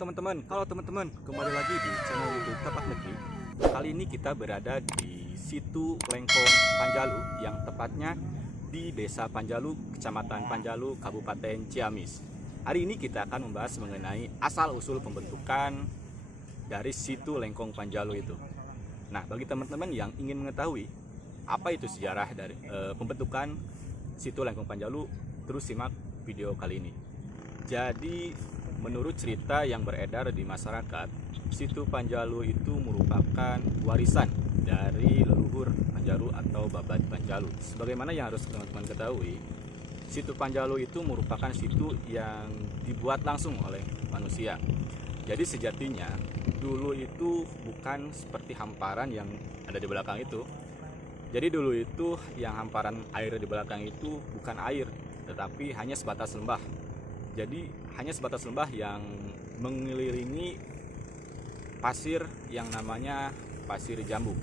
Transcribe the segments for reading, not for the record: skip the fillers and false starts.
Halo teman-teman, kembali lagi di channel YouTube Tapak Negeri. Kali ini kita berada di situ Lengkong Panjalu, yang tepatnya di Desa Panjalu, Kecamatan Panjalu, Kabupaten Ciamis. Hari ini kita akan membahas mengenai asal-usul pembentukan dari situ Lengkong Panjalu itu. Nah, bagi teman-teman yang ingin mengetahui apa itu sejarah dari pembentukan situ Lengkong Panjalu, terus simak video kali ini. Jadi, menurut cerita yang beredar di masyarakat, situ Panjalu itu merupakan warisan dari leluhur Panjalu atau Babat Panjalu. Sebagaimana yang harus teman-teman ketahui, situ Panjalu itu merupakan situ yang dibuat langsung oleh manusia. Jadi sejatinya dulu itu bukan seperti hamparan yang ada di belakang itu. Jadi dulu itu yang hamparan air di belakang itu bukan air, tetapi hanya sebatas lembah. Jadi hanya sebatas lembah yang mengelilingi pasir yang namanya pasir jambu.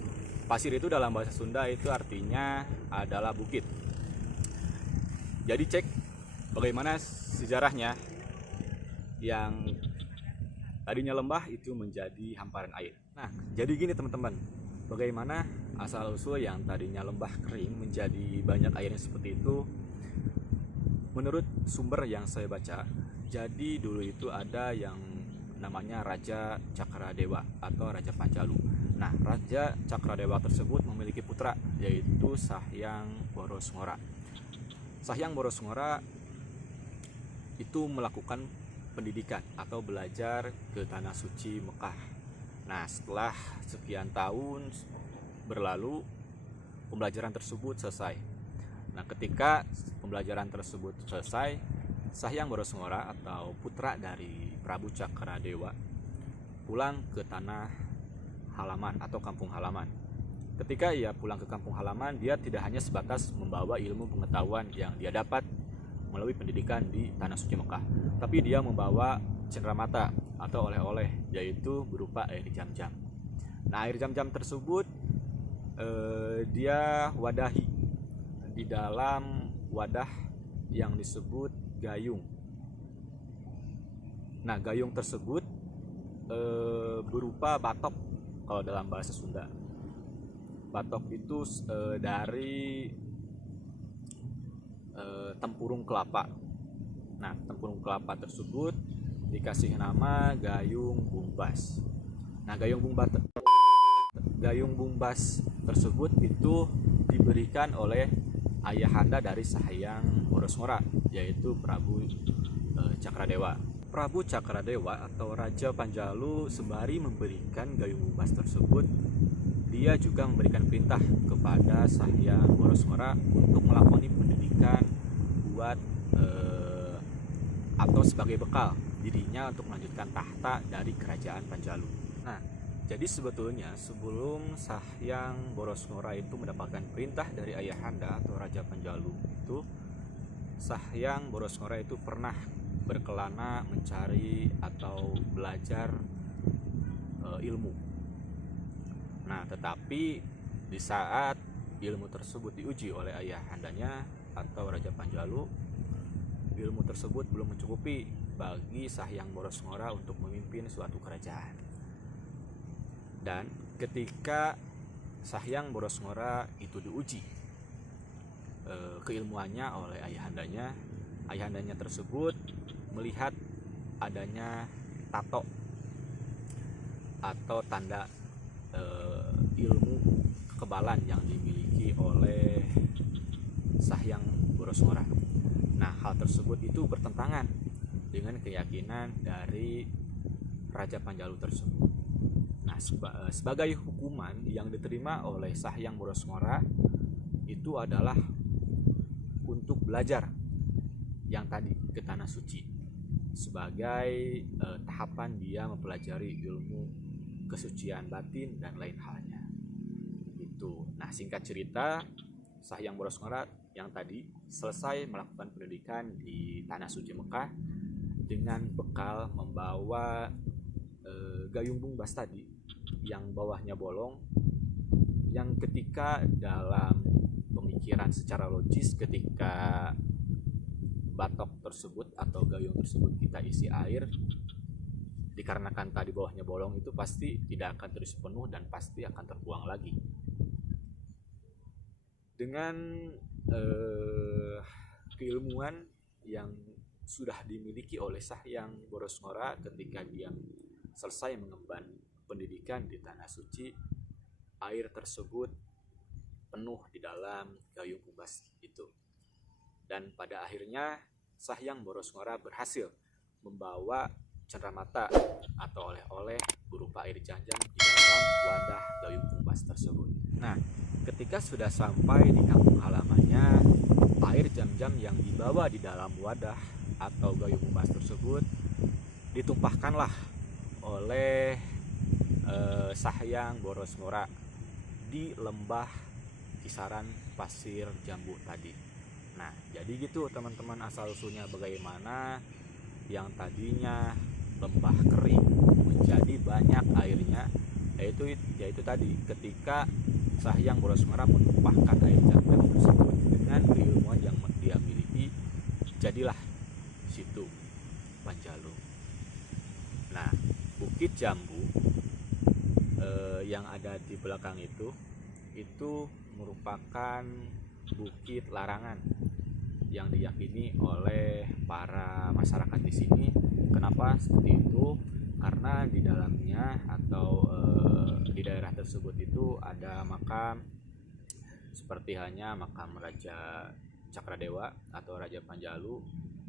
Pasir itu dalam bahasa Sunda itu artinya adalah bukit. Jadi cek bagaimana sejarahnya, yang tadinya lembah itu menjadi hamparan air. Nah, jadi gini teman-teman, bagaimana asal-usul yang tadinya lembah kering menjadi banyak airnya seperti itu. Menurut sumber yang saya baca, jadi dulu itu ada yang namanya Raja Cakradewa atau Raja Panjalu. Nah, Raja Cakradewa tersebut memiliki putra, yaitu Sahyang Borosngora. Sahyang Borosngora itu melakukan pendidikan atau belajar ke Tanah Suci Mekah. Nah, setelah sekian tahun berlalu, pembelajaran tersebut selesai. Nah, ketika pembelajaran tersebut selesai, Sahyang Borosngora atau putra dari Prabu Cakradewa pulang ke tanah halaman atau kampung halaman. Ketika ia pulang ke kampung halaman, dia tidak hanya sebatas membawa ilmu pengetahuan yang dia dapat melalui pendidikan di Tanah Suci Mekah, tapi dia membawa cenderamata atau oleh-oleh, yaitu berupa air jam-jam. Nah, air jam-jam tersebut dia wadahi di dalam wadah yang disebut gayung. Nah, gayung tersebut berupa batok kalau dalam bahasa Sunda. Batok itu dari tempurung kelapa. Nah, tempurung kelapa tersebut dikasih nama gayung bumbas. Nah, gayung bumbas tersebut itu diberikan oleh ayahanda dari Sahyang Borosngora, yaitu Prabu Cakradewa. Prabu Cakradewa atau Raja Panjalu sembari memberikan gayung bumbas tersebut, dia juga memberikan perintah kepada Sahyang Borosngora untuk melakoni pendidikan buat atau sebagai bekal dirinya untuk melanjutkan tahta dari kerajaan Panjalu. Nah, jadi sebetulnya sebelum Sahyang Borosngora itu mendapatkan perintah dari ayahanda atau Raja Panjalu itu, Sahyang Borosngora itu pernah berkelana mencari atau belajar ilmu. Nah, tetapi di saat ilmu tersebut diuji oleh ayahandanya atau Raja Panjalu, ilmu tersebut belum mencukupi bagi Sahyang Borosngora untuk memimpin suatu kerajaan. Dan ketika Sahyang Borosngora itu diuji keilmuannya oleh ayahandanya tersebut melihat adanya tato atau tanda ilmu kekebalan yang dimiliki oleh Sahyang Borosngora. Nah, hal tersebut itu bertentangan dengan keyakinan dari Raja Panjalu tersebut. Nah, sebagai hukuman yang diterima oleh Sahyang Borosngora itu adalah untuk belajar yang tadi ke Tanah Suci sebagai tahapan dia mempelajari ilmu kesucian batin dan lain halnya. Itu. Nah, singkat cerita, Sahyang Borosngora yang tadi selesai melakukan pendidikan di Tanah Suci Mekah dengan bekal membawa gayung bumbas tadi yang bawahnya bolong, yang ketika dalam pemikiran secara logis, ketika batok tersebut atau gayung tersebut kita isi air, dikarenakan tadi bawahnya bolong itu pasti tidak akan terisi penuh dan pasti akan terbuang lagi. Dengan keilmuan yang sudah dimiliki oleh Sahyang Boros Ngora ketika dia selesai mengemban pendidikan di Tanah Suci, air tersebut penuh di dalam gayung kumbas itu. Dan pada akhirnya Sahyang Boros Ngora berhasil membawa cenderamata atau oleh-oleh berupa air jam-jam di dalam wadah gayung kumbas tersebut. Nah, ketika sudah sampai di kampung halamannya, air jam-jam yang dibawa di dalam wadah atau gayung kumbas tersebut ditumpahkanlah oleh Sahyang Boros Ngora di lembah kisaran pasir jambu tadi. Nah, jadi gitu teman-teman, asal usulnya bagaimana yang tadinya lembah kering menjadi banyak airnya, yaitu tadi ketika Sahyang Boros Ngora menumpahkan air jam-jam tersebut dengan keilmuan yang dia miliki, jadilah situ Panjalu. Nah, Bukit Jambu yang ada di belakang itu merupakan bukit larangan yang diyakini oleh para masyarakat di sini. Kenapa seperti itu? Karena di dalamnya atau di daerah tersebut itu ada makam, seperti hanya makam Raja Cakradewa atau Raja Panjalu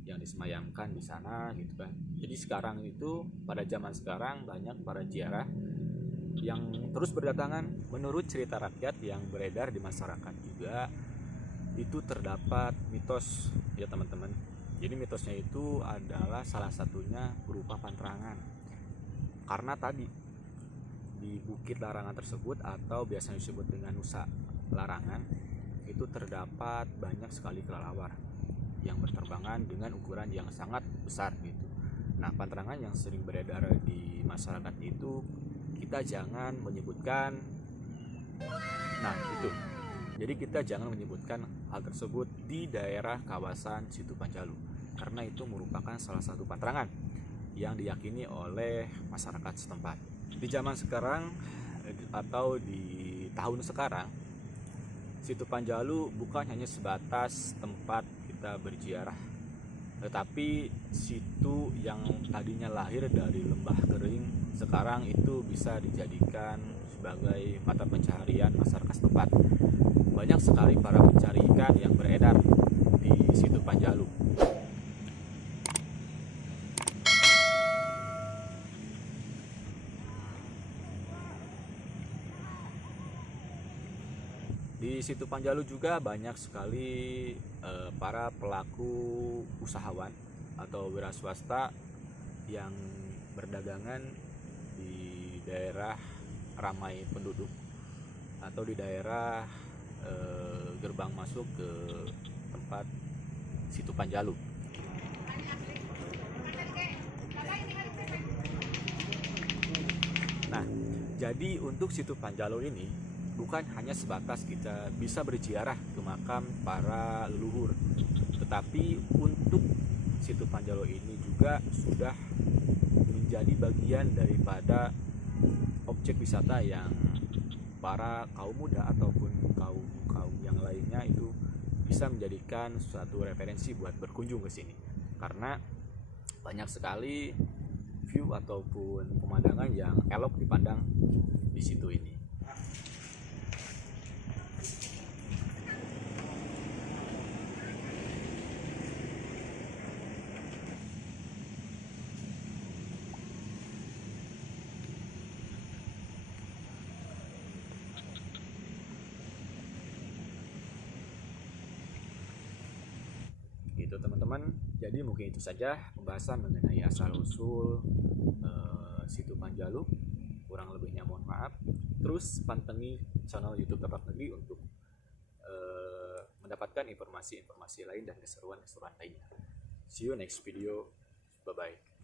yang disemayamkan di sana gitu kan. Jadi sekarang itu, pada zaman sekarang, banyak para ziarah yang terus berdatangan. Menurut cerita rakyat yang beredar di masyarakat juga, itu terdapat mitos ya teman-teman. Jadi mitosnya itu adalah salah satunya berupa pantrangan. Karena tadi di bukit larangan tersebut atau biasanya disebut dengan Nusa Larangan itu terdapat banyak sekali kelelawar yang berterbangan dengan ukuran yang sangat besar gitu. Nah, pantrangan yang sering beredar di masyarakat itu kita jangan menyebutkan. Nah, itu. Jadi kita jangan menyebutkan hal tersebut di daerah kawasan Situ Panjalu karena itu merupakan salah satu pantrangan yang diyakini oleh masyarakat setempat. Di zaman sekarang atau di tahun sekarang, Situ Panjalu bukan hanya sebatas tempat kita berziarah, tetapi situ yang tadinya lahir dari lembah kering sekarang itu bisa dijadikan sebagai mata pencaharian masyarakat setempat. Banyak sekali para pencari ikan yang beredar di Situ Panjalu. Di Situ Panjalu juga banyak sekali para pelaku usahawan atau wira swasta yang berdagangan di daerah ramai penduduk atau di daerah gerbang masuk ke tempat Situ Panjalu. Nah, jadi untuk Situ Panjalu ini bukan hanya sebatas kita bisa berziarah ke makam para leluhur, tetapi untuk Situ Panjalu ini juga sudah menjadi bagian daripada objek wisata yang para kaum muda ataupun kaum yang lainnya itu bisa menjadikan suatu referensi buat berkunjung ke sini karena banyak sekali view ataupun pemandangan yang elok dipandang di situ ini. Gitu teman-teman, jadi mungkin itu saja pembahasan mengenai asal usul Situ Panjalu. Kurang lebihnya mohon maaf. Terus pantengi channel YouTube Tapak Negeri untuk mendapatkan informasi-informasi lain dan keseruan-keseruan lainnya. See you next video, bye bye.